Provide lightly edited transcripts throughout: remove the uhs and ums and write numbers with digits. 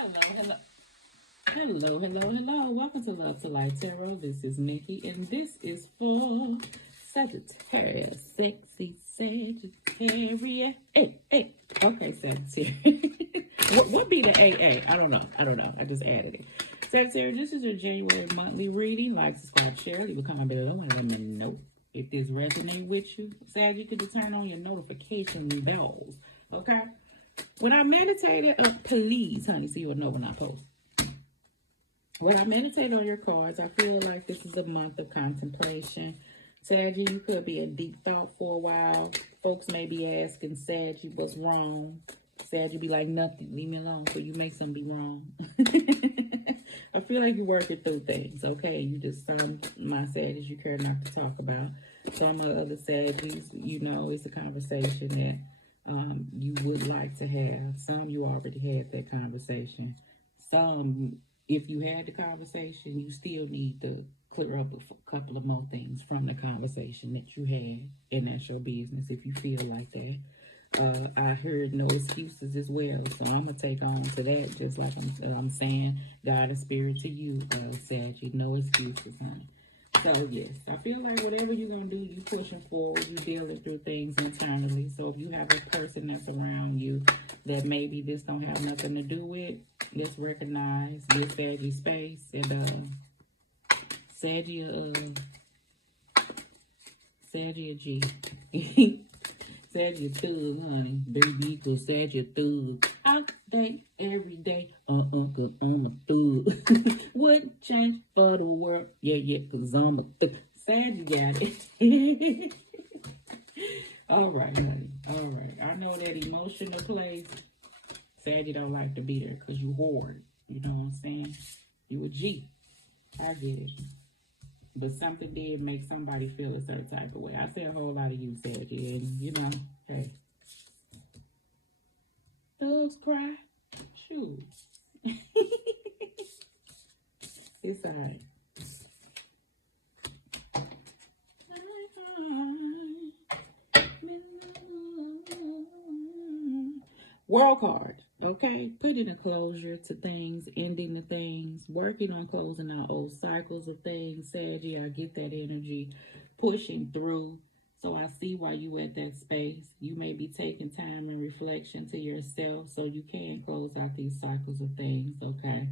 Hello, hello. Hello, hello, hello. Welcome to Love to Light Tarot. This is Nikki, and this is for Sagittarius. Sexy Sagittarius. Hey. Okay, Sagittarius. what be the AA? I don't know. I just added it. Sagittarius, this is your January monthly reading. Like, subscribe, share, leave a comment below, and let me know if this resonates with you. Sag, you can turn on your notification bells. Okay? When I meditated, please, honey, so you'll know when I post. When I meditate on your cards, I feel like this is a month of contemplation. Saggy, you could be in deep thought for a while. Folks may be asking Saggy what's wrong. Saggy be like, nothing, leave me alone. So you make something be wrong. I feel like you're working through things, okay? You just, some my Saggies you care not to talk about. Some of other Saggies, you know, it's a conversation that you would like to have. Some you already had that conversation. Some, if you had the conversation, you still need to clear up a couple of more things from the conversation that you had, and that's your business if you feel like that. I heard no excuses as well, so I'm gonna take on to that, just like I'm saying, God and spirit to you, Saggy, no excuses, honey. So yes, I feel like whatever you're gonna do, you pushing forward, you dealing through things internally. So if you have a person that's around you that maybe this don't have nothing to do with, just recognize, give Saggy space, and Saggy a G. Saggy a thug, honey. Baby equals Saggy a thug. All day, every day. Cause I'm a thug. Wouldn't change for the world. Yeah, cause I'm a thug. Saggy got it. All right, honey. All right. I know that emotional place. Saggy don't like to be there because you hoard. You know what I'm saying? You a G. I get it. But something did make somebody feel a certain type of way. I see a whole lot of you, Saggy, and you know, hey. Thugs cry. Shoot. It's all right. World card, okay? Putting a closure to things, ending the things, working on closing out old cycles of things. Saggy, I get that energy, pushing through. So I see why you at that space. You may be taking time and reflection to yourself so you can close out these cycles of things, okay?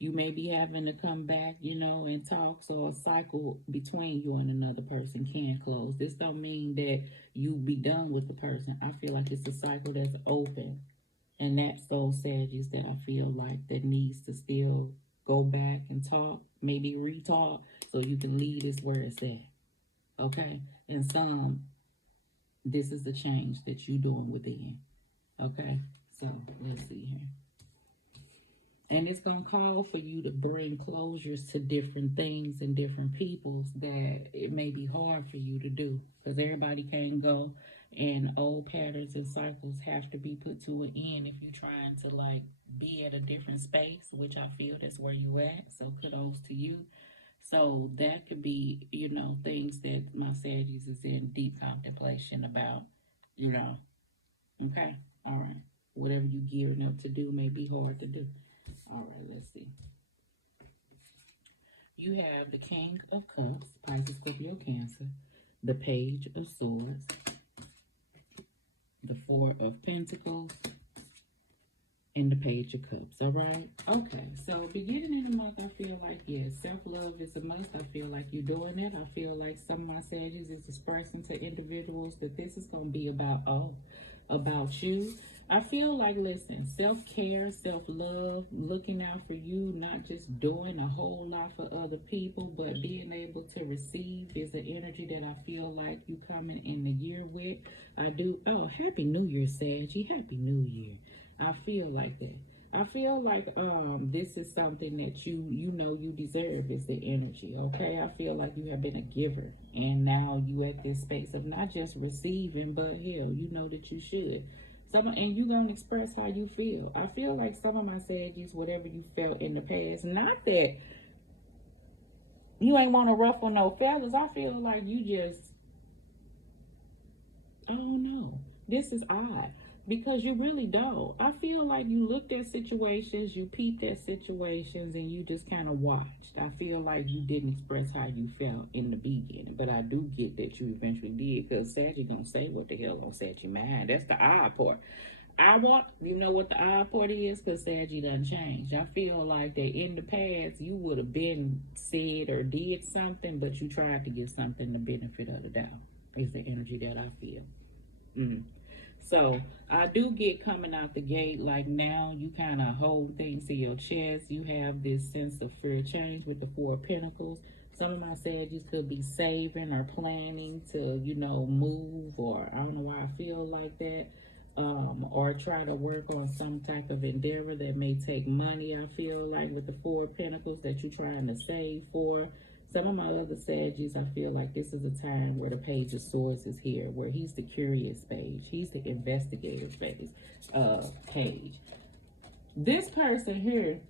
You may be having to come back, you know, and talk so a cycle between you and another person can close. This don't mean that you be done with the person. I feel like it's a cycle that's open. And that's those Sagittarius that I feel like that needs to still go back and talk, maybe re-talk, so you can lead us where it's at. Okay? And some, this is the change that you're doing within. Okay? So, let's see here. And it's going to call for you to bring closures to different things and different peoples that it may be hard for you to do. Because everybody can't go, and old patterns and cycles have to be put to an end if you're trying to, like, be at a different space, which I feel that's where you at. So kudos to you. So that could be, you know, things that my Sagittarius is in deep contemplation about, you know. Okay? All right. Whatever you gearing up to do may be hard to do. All right, let's see. You have the King of Cups, Pisces, Scorpio, Cancer, the Page of Swords, the Four of Pentacles, and the Page of Cups. All right? Okay, so beginning in the month, I feel like, yes, self-love is a must. I feel like you're doing it. I feel like some of my Sagittarius is expressing to individuals that this is going to be about you. I feel like, listen, self-care, self-love, looking out for you, not just doing a whole lot for other people, but being able to receive is an energy that I feel like you coming in the year with. I do. Oh, Happy New Year, Saggy. Happy New Year. I feel like that. I feel like this is something that you know you deserve is the energy, okay? I feel like you have been a giver, and now you at this space of not just receiving, but hell, you know that you should. And you gonna express how you feel. I feel like some of my Sagittarius, whatever you felt in the past, not that you ain't want to ruffle no feathers. I feel like you just, I don't know. This is odd. because you really don't. I feel like you looked at situations, you peeped at situations, and you just kind of watched. I feel like you didn't express how you felt in the beginning, but I do get that you eventually did, because Saggy gonna say what the hell on Saggy mind. That's the odd part. You know what the odd part is? Because Saggy done changed. I feel like that in the past, you would have been said or did something, but you tried to give something the benefit of the doubt. Is the energy that I feel. So I do get coming out the gate, like now you kind of hold things to your chest. You have this sense of fear change with the Four of Pentacles. Some of my Sagittarius could be saving or planning to, move, or I don't know why I feel like that. Or try to work on some type of endeavor that may take money. I feel like with the Four of Pentacles that you're trying to save for. Some of my other Sagittarius, I feel like this is a time where the Page of Swords is here, where he's the curious page. He's the investigator page. This person here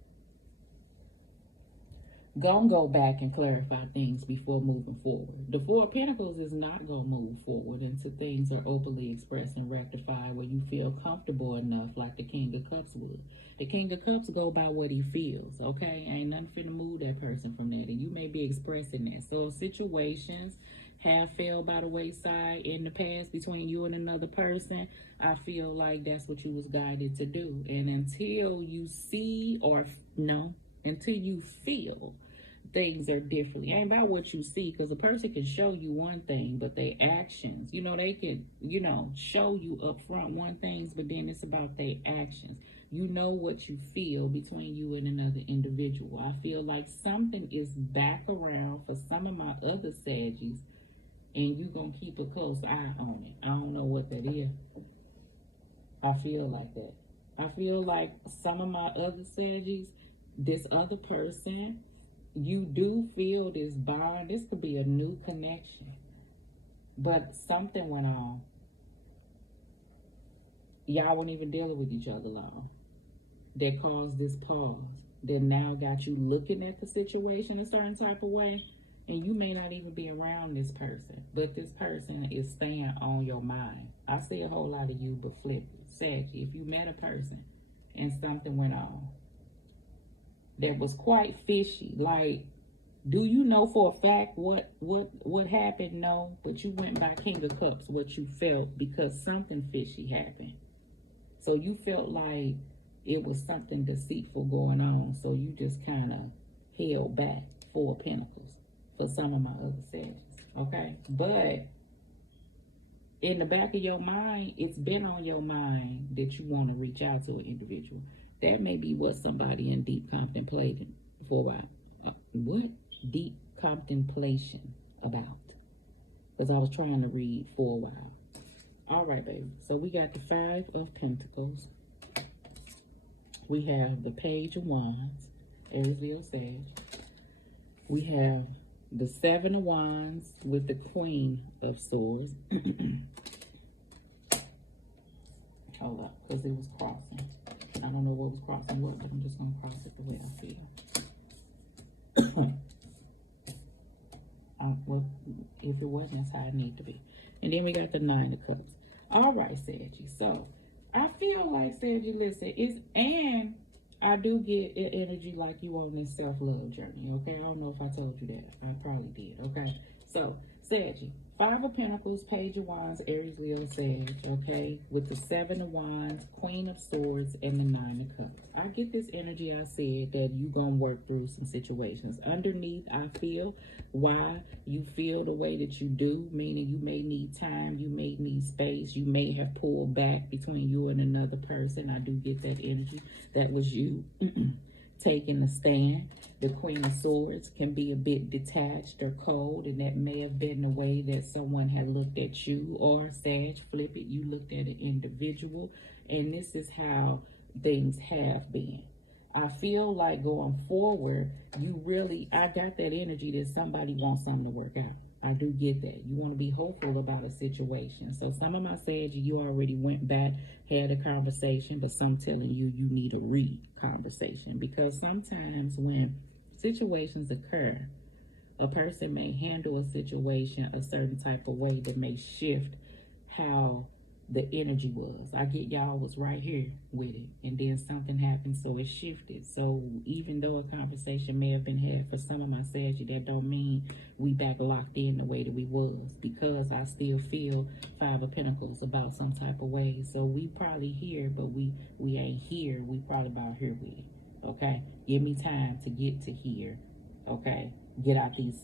gonna go back and clarify things before moving forward. The Four of Pentacles is not gonna move forward until things are openly expressed and rectified, where you feel comfortable enough, like the King of Cups would. The King of Cups go by what he feels, okay? Ain't nothing finna move that person from that, and you may be expressing that. So situations have fell by the wayside in the past between you and another person. I feel like that's what you was guided to do. And until you see until you feel things are differently. It ain't about what you see, because a person can show you one thing, but their actions, they can, show you up front one things, but then it's about their actions. You know what you feel between you and another individual. I feel like something is back around for some of my other Saggies, and you gonna keep a close eye on it. I don't know what that is. I feel like that. I feel like some of my other Saggies, this other person, you do feel this bond. This could be a new connection, but something went on. Y'all weren't even dealing with each other long. That caused this pause. That now got you looking at the situation a certain type of way, and you may not even be around this person, but this person is staying on your mind. I see a whole lot of you, but flip it. Saggy, if you met a person and something went on that was quite fishy, like, do you know for a fact what happened? No, but you went by King of Cups, what you felt, because something fishy happened. So you felt like it was something deceitful going on, so you just kind of held back. Four of Pentacles for some of my other Sagittarius, okay? But in the back of your mind, it's been on your mind that you want to reach out to an individual. That may be what somebody in deep contemplating for a while. What? Deep contemplation about? Because I was trying to read for a while. All right, baby. So we got the Five of Pentacles. We have the Page of Wands, Aries, Leo, Sag. We have the Seven of Wands with the Queen of Swords. Hold up, because it was crossing. I don't know what was crossing what, but I'm just going to cross it the way I feel. If it wasn't, that's how it need to be. And then we got the Nine of Cups. All right, Saggy. So I feel like, Saggy, listen, and I do get energy like you on this self-love journey, okay? I don't know if I told you that. I probably did, okay? So, Saggy, Five of Pentacles, Page of Wands, Aries, Leo, Sag, okay? With the Seven of Wands, Queen of Swords, and the Nine of Cups. I get this energy, I said, that you gonna work through some situations. Underneath, I feel why you feel the way that you do, meaning you may need time, you may need space, you may have pulled back between you and another person. I do get that energy. That was you taking a stand. The Queen of Swords can be a bit detached or cold, and that may have been the way that someone had looked at you, or Sag, flip it, you looked at an individual, and this is how things have been. I feel like going forward, I got that energy that somebody wants something to work out. I do get that. You want to be hopeful about a situation. So some of my Sag, you already went back, had a conversation, but some telling you need a re-conversation. Because sometimes when situations occur, a person may handle a situation a certain type of way that may shift how the energy was. I get y'all was right here with it, and then something happened, so it shifted. So even though a conversation may have been had for some of my Sagittarius, that don't mean we back locked in the way that we was, because I still feel Five of Pentacles about some type of way. So we probably here, but we ain't here. We probably about here with it. Okay, give me time to get to here. Okay, get out these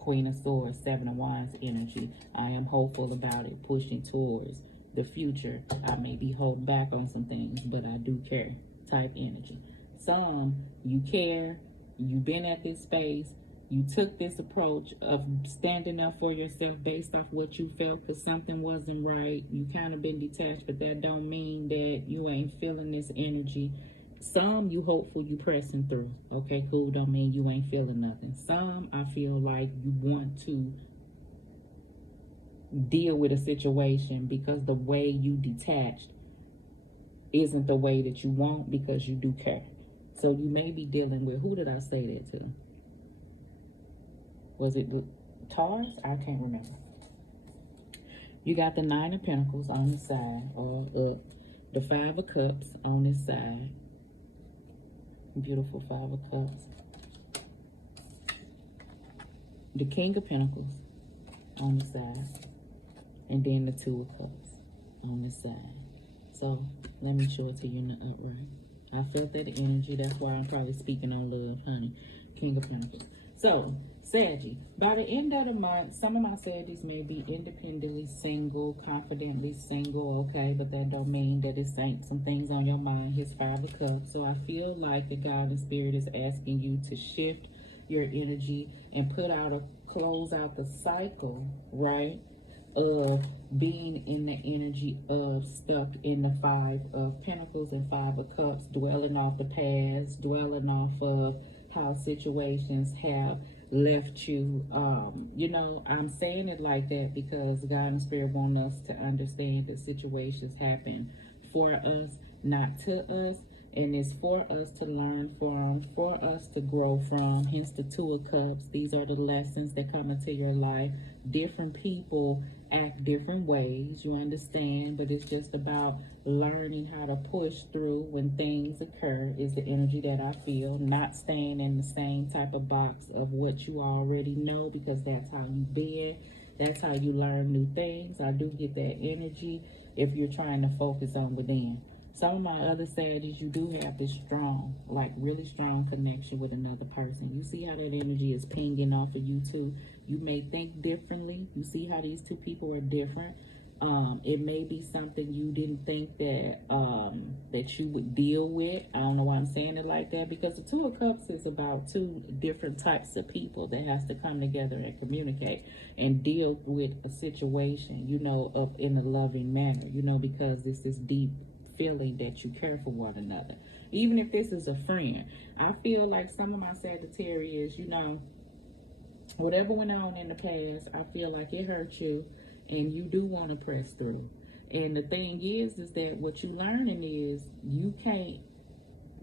Queen of Swords, Seven of Wands energy. I am hopeful about it, pushing towards the future. I may be holding back on some things, but I do care type energy. Some, you care, you've been at this space, you took this approach of standing up for yourself based off what you felt because something wasn't right. You kind of been detached, but that don't mean that you ain't feeling this energy. Some, you hopeful, you pressing through. Okay, cool, don't mean you ain't feeling nothing. Some, I feel like you want to deal with a situation because the way you detached isn't the way that you want, because you do care. So you may be dealing with, who did I say that to? Was it the Taurus? I can't remember. You got the Nine of Pentacles on the side or up. The Five of Cups on this side. Beautiful Five of Cups. The King of Pentacles on the side. And then the Two of Cups on this side. So let me show it to you in the upright. I felt that energy. That's why I'm probably speaking on love, honey. King of Pentacles. So, Saggy, by the end of the month, some of my Saggies may be independently single, confidently single, okay? But that don't mean that it's ain't some things on your mind. His Five of Cups. So I feel like the God and Spirit is asking you to shift your energy and close out the cycle, right? Of being in the energy of stuck in the Five of Pentacles and Five of Cups, dwelling off the past, dwelling off of how situations have left you. You know, I'm saying it like that because God and Spirit want us to understand that situations happen for us, not to us. And it's for us to learn from, for us to grow from. Hence the Two of Cups. These are the lessons that come into your life. Different people act different ways, you understand, but it's just about learning how to push through when things occur is the energy that I feel. Not staying in the same type of box of what you already know, because that's how you been. That's how you learn new things. I do get that energy if you're trying to focus on within. Some of my other Sagittarius, you do have this strong, like really strong connection with another person. You see how that energy is pinging off of you too. You may think differently. You see how these two people are different. It may be something you didn't think that that you would deal with. I don't know why I'm saying it like that, because the Two of Cups is about two different types of people that has to come together and communicate and deal with a situation, you know, up in a loving manner, you know, because this is deep feeling that you care for one another. Even if this is a friend, I feel like some of my Sagittarius, you know, whatever went on in the past, I feel like it hurt you and you do want to press through. And the thing is that what you learning is you can't,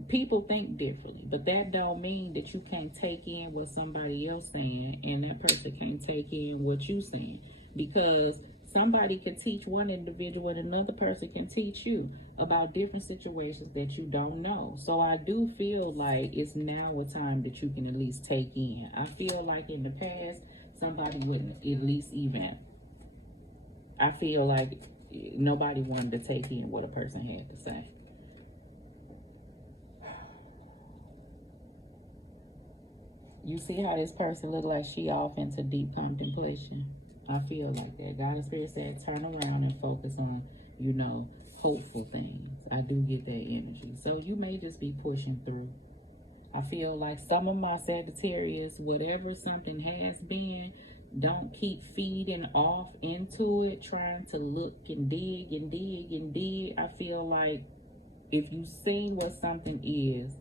people think differently, but that don't mean that you can't take in what somebody else saying and that person can't take in what you saying, because somebody can teach one individual and another person can teach you about different situations that you don't know. So I do feel like it's now a time that you can at least take in. I feel like in the past, somebody wouldn't at least even, I feel like nobody wanted to take in what a person had to say. You see how this person look like she off into deep contemplation? I feel like that. God and Spirit said, turn around and focus on, you know, hopeful things. I do get that energy. So you may just be pushing through. I feel like some of my Sagittarius, whatever something has been, don't keep feeding off into it, trying to look and dig and dig and dig. I feel like if you've seen what something is,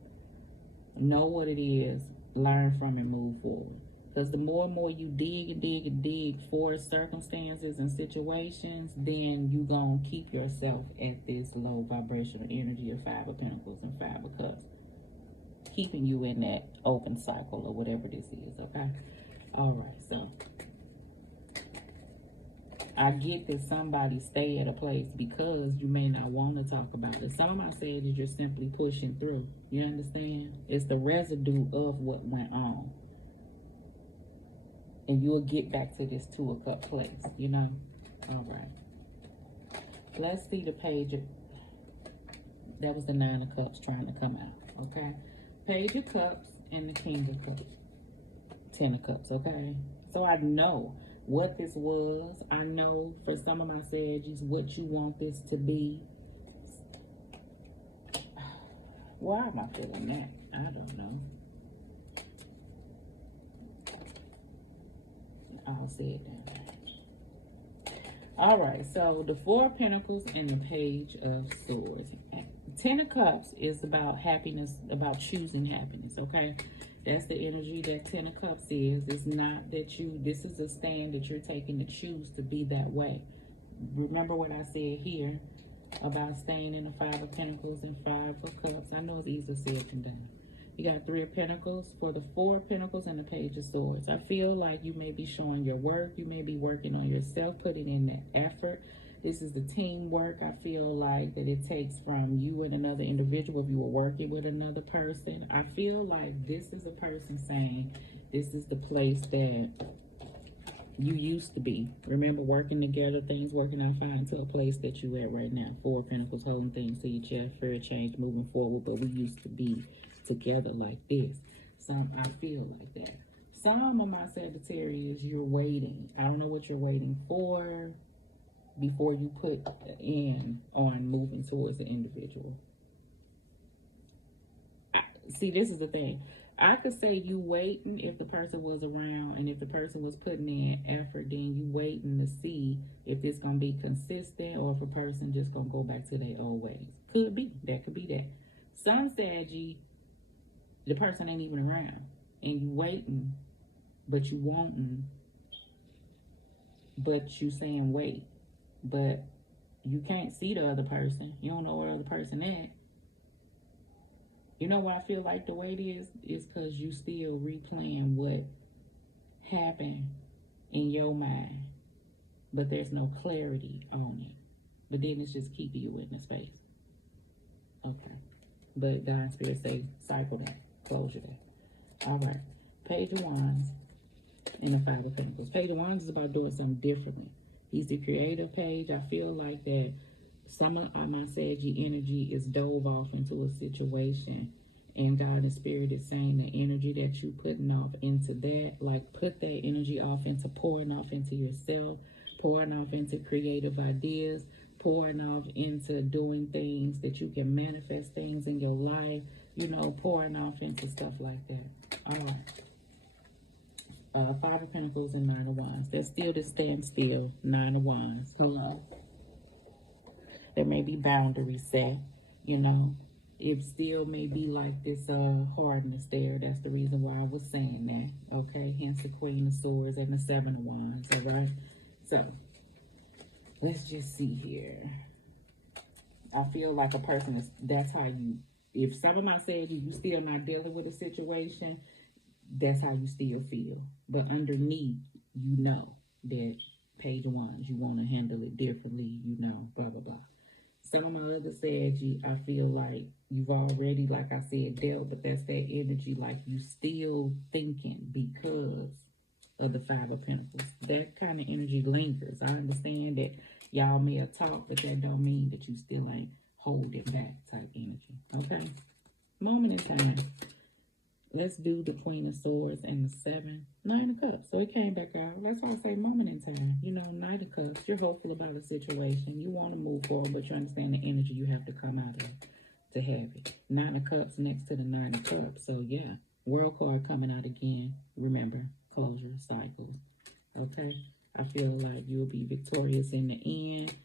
know what it is, learn from it, move forward. Because the more and more you dig and dig and dig for circumstances and situations, then you're going to keep yourself at this low vibrational energy of Five of Pentacles and Five of Cups, keeping you in that open cycle or whatever this is, okay? All right, so I get that somebody stay at a place because you may not want to talk about it. Some of my said is just simply pushing through. You understand? It's the residue of what went on. And you'll get back to this 2 of Cups place, you know? All right. Let's see the page. That was the 9 of Cups trying to come out, okay? Page of Cups and the King of Cups. 10 of Cups, okay? So I know what this was. I know for some of my Saggies what you want this to be. Why am I feeling that? I don't know. I'll say it then. All right, so the 4 of Pentacles and the Page of Swords. 10 of Cups is about happiness, about choosing happiness, okay? That's the energy that 10 of Cups is. It's not that this is a stand that you're taking to choose to be that way. Remember what I said here about staying in the 5 of Pentacles and 5 of Cups. I know it's easier said than done. You got 3 of Pentacles for the 4 of Pentacles and the Page of Swords. I feel like you may be showing your work. You may be working on yourself, putting in the effort. This is the teamwork. I feel like that it takes from you and another individual if you were working with another person. I feel like this is a person saying this is the place that you used to be. Remember, working together, things working out fine to a place that you at right now. 4 of Pentacles, holding things to your chest, fear of change, moving forward, but we used to be together like this. I feel like that. Some of my Sagittarius, you're waiting. I don't know what you're waiting for before you put in on moving towards the individual. See, this is the thing. I could say you waiting if the person was around, and if the person was putting in effort, then you waiting to see if it's going to be consistent or if a person just going to go back to their old ways. Could be. That could be that. Some Saggy, the person ain't even around, and you waiting, but you wanting, but you saying wait, but you can't see the other person. You don't know where the other person at. You know what I feel like the wait is because you still replaying what happened in your mind, but there's no clarity on it. But then it's just keeping you in the space. Okay. But God Spirit say, cycle that, closure that. All right. Page of Wands and the 5 of Pentacles. Page of Wands is about doing something differently. He's the creative page. I feel like that some of my Saggy energy is dove off into a situation, and God and Spirit is saying the energy that you putting off into that, like put that energy off into pouring off into yourself, pouring off into creative ideas, pouring off into doing things that you can manifest things in your life, you know, pouring off into stuff like that. All right. 5 of Pentacles and 9 of Wands. There's still this standstill, 9 of Wands. Hold on. There may be boundaries set, you know. It still may be like this hardness there. That's the reason why I was saying that, okay? Hence the Queen of Swords and the 7 of Wands, all right? So, let's just see here. I feel like a person is, that's how you, if someone said you still not dealing with a situation, that's how you still feel. But underneath, you know that Page of Wands, you want to handle it differently, you know, blah, blah, blah. Some of my other Saggy, I feel like you've already, like I said, dealt, but that's that energy, like you still thinking because of the 5 of Pentacles. That kind of energy lingers. I understand that y'all may have talked, but that don't mean that you still ain't holding back type energy, okay? Moment in time. Let's do the Queen of Swords and the 9 of Cups. So it came back out. That's why I say moment in time. You know, 9 of Cups. You're hopeful about a situation. You want to move forward, but you understand the energy you have to come out of to have it. 9 of Cups next to the 9 of Cups. So yeah, World card coming out again. Remember, closure, cycles. Okay? I feel like you'll be victorious in the end,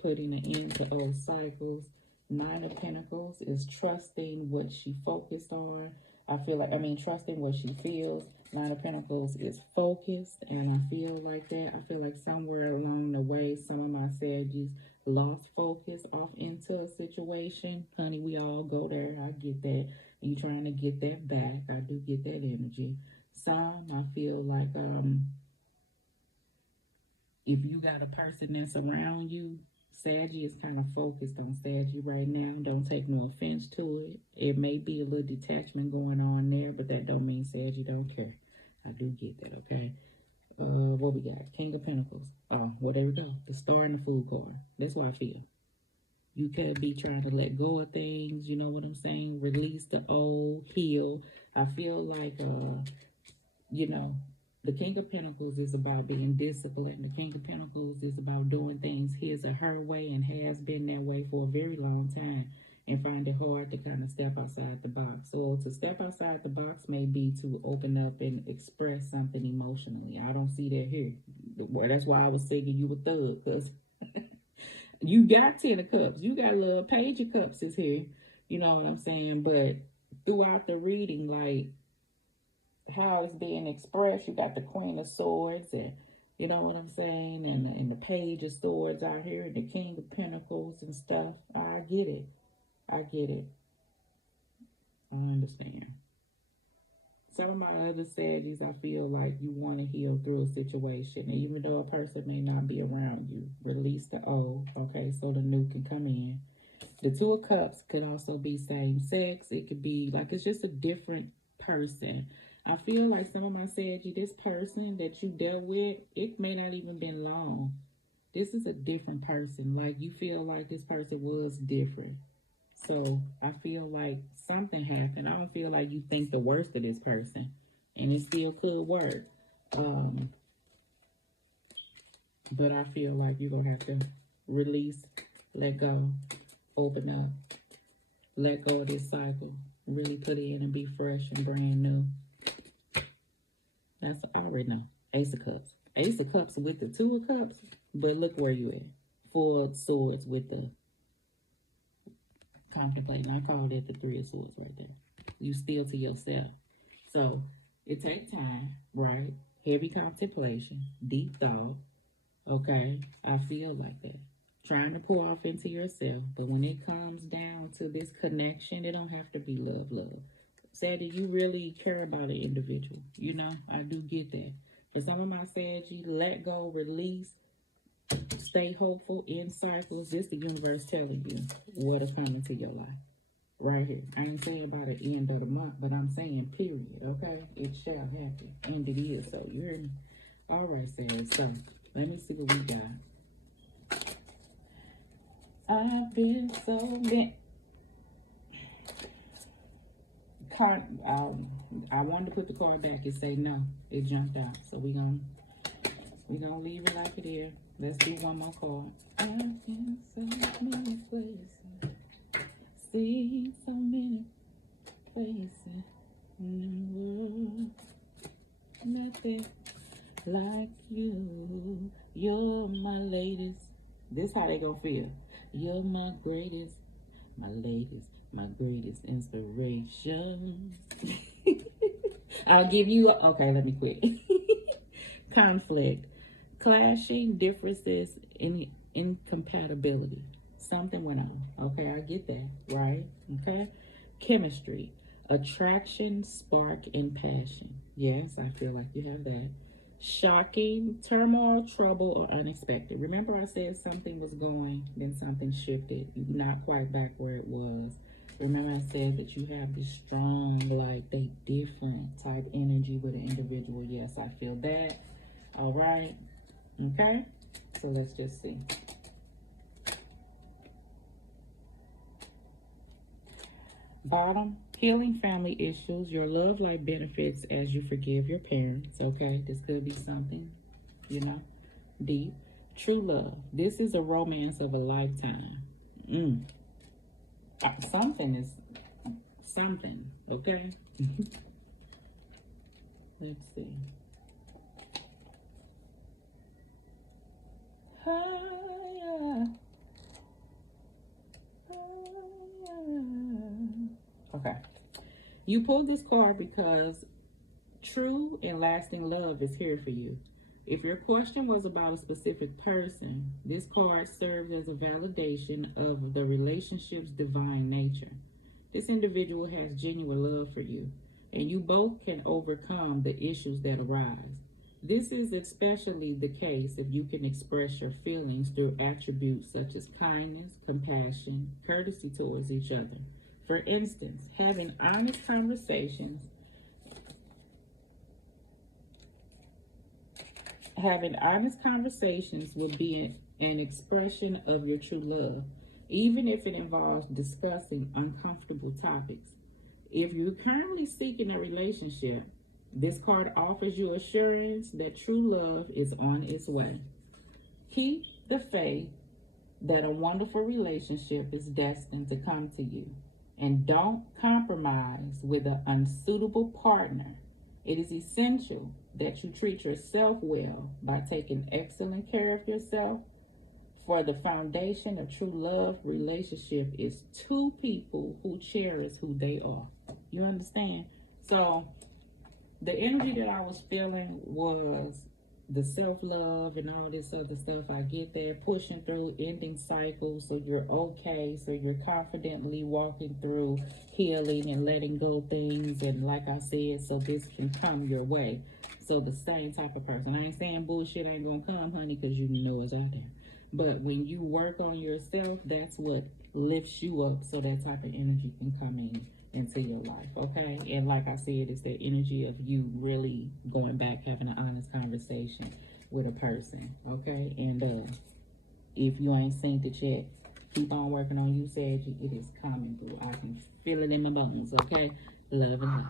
putting an end to old cycles. 9 of Pentacles is trusting what she focused on. I feel like, trusting what she feels. 9 of Pentacles is focused, and I feel like that. I feel like somewhere along the way, some of my Saggies lost focus off into a situation. Honey, we all go there. I get that. And you're trying to get that back. I do get that energy. Some, I feel like, if you got a person that's around you, Saggy is kind of focused on Saggy right now. Don't take no offense to it. It may be a little detachment going on there, but that don't mean Saggy don't care. I do get that, okay? What we got? King of Pentacles. Oh, well, there we go. The star and the fool card. That's what I feel. You could be trying to let go of things, you know what I'm saying? Release the old, heal. I feel like, you know, the King of Pentacles is about being disciplined. The King of Pentacles is about doing things his or her way and has been that way for a very long time and find it hard to kind of step outside the box. So to step outside the box may be to open up and express something emotionally. I don't see that here. That's why I was saying you a thug, because you got 10 of cups. You got a little page of cups is here. You know what I'm saying? But throughout the reading, like, how it's being expressed, you got the Queen of Swords, and you know what I'm saying, and the Page of Swords out here, and the King of Pentacles and stuff. I get it. I get it. I understand. Some of my other Saggies, I feel like you want to heal through a situation, even though a person may not be around you. Release the old, okay, so the new can come in. The Two of Cups could also be same sex. It could be like it's just a different person. I feel like some of my Saggy, this person that you dealt with, it may not even been long. This is a different person. Like, you feel like this person was different. So I feel like something happened. I don't feel like you think the worst of this person, and it still could work. But I feel like you're gonna have to release, let go, open up, let go of this cycle, really put it in and be fresh and brand new. That's, I already know. Ace of Cups. Ace of Cups with the Two of Cups, but look where you at. Four of Swords with the contemplating. I call that the Three of Swords right there. You still to yourself. So it takes time, right? Heavy contemplation, deep thought. Okay, I feel like that. Trying to pour off into yourself, but when it comes down to this connection, it don't have to be love, love. Sadly, you really care about an individual. You know, I do get that. For some of my Saggy, let go, release, stay hopeful in cycles. This the universe telling you what'll come into your life. Right here. I ain't saying about the end of the month, but I'm saying period, okay? It shall happen. And it is so. You hear me? All right, Sarah. So, let me see what we got. I've been so bent. I wanted to put the card back and say no. It jumped out. So we gonna leave it like it is. Let's do one more card. I've been so many places. See so many places in the world. Nothing like you. You're my latest. This how they gonna feel. You're my greatest, my latest, my greatest inspiration. I'll give you, okay, let me quit. Conflict, clashing, differences, incompatibility. Something went on. Okay, I get that, right? Okay. Chemistry, attraction, spark, and passion. Yes, I feel like you have that. Shocking, turmoil, trouble, or unexpected. Remember I said something was going, then something shifted. You're not quite back where it was. Remember I said that you have this strong, like, they different type energy with an individual. Yes, I feel that. All right. Okay. So let's just see. Bottom, healing family issues. Your love life benefits as you forgive your parents. Okay, this could be something, you know, deep. True love. This is a romance of a lifetime. Something is something. Okay. Let's see. Okay. You pulled this card because true and lasting love is here for you. If your question was about a specific person, this card serves as a validation of the relationship's divine nature. This individual has genuine love for you, and you both can overcome the issues that arise. This is especially the case if you can express your feelings through attributes such as kindness, compassion, courtesy towards each other. For instance, having honest conversations will be an expression of your true love, even if it involves discussing uncomfortable topics. If you're currently seeking a relationship, this card offers you assurance that true love is on its way. Keep the faith that a wonderful relationship is destined to come to you. And don't compromise with an unsuitable partner. It is essential that you treat yourself well by taking excellent care of yourself. For the foundation of true love relationship is two people who cherish who they are. You understand? So the energy that I was feeling was the self-love and all this other stuff. I get there, pushing through, ending cycles, so you're okay, so you're confidently walking through healing and letting go things, and like I said, so this can come your way. So the same type of person. I ain't saying bullshit ain't gonna come, honey, because you know it's out there. But when you work on yourself, that's what lifts you up, so that type of energy can come into your life, okay? And like I said, it's that energy of you really going back, having an honest conversation with a person, okay? And if you ain't seen it yet, keep on working on you, Sag. It is coming through. I can feel it in my bones, okay? Love and light.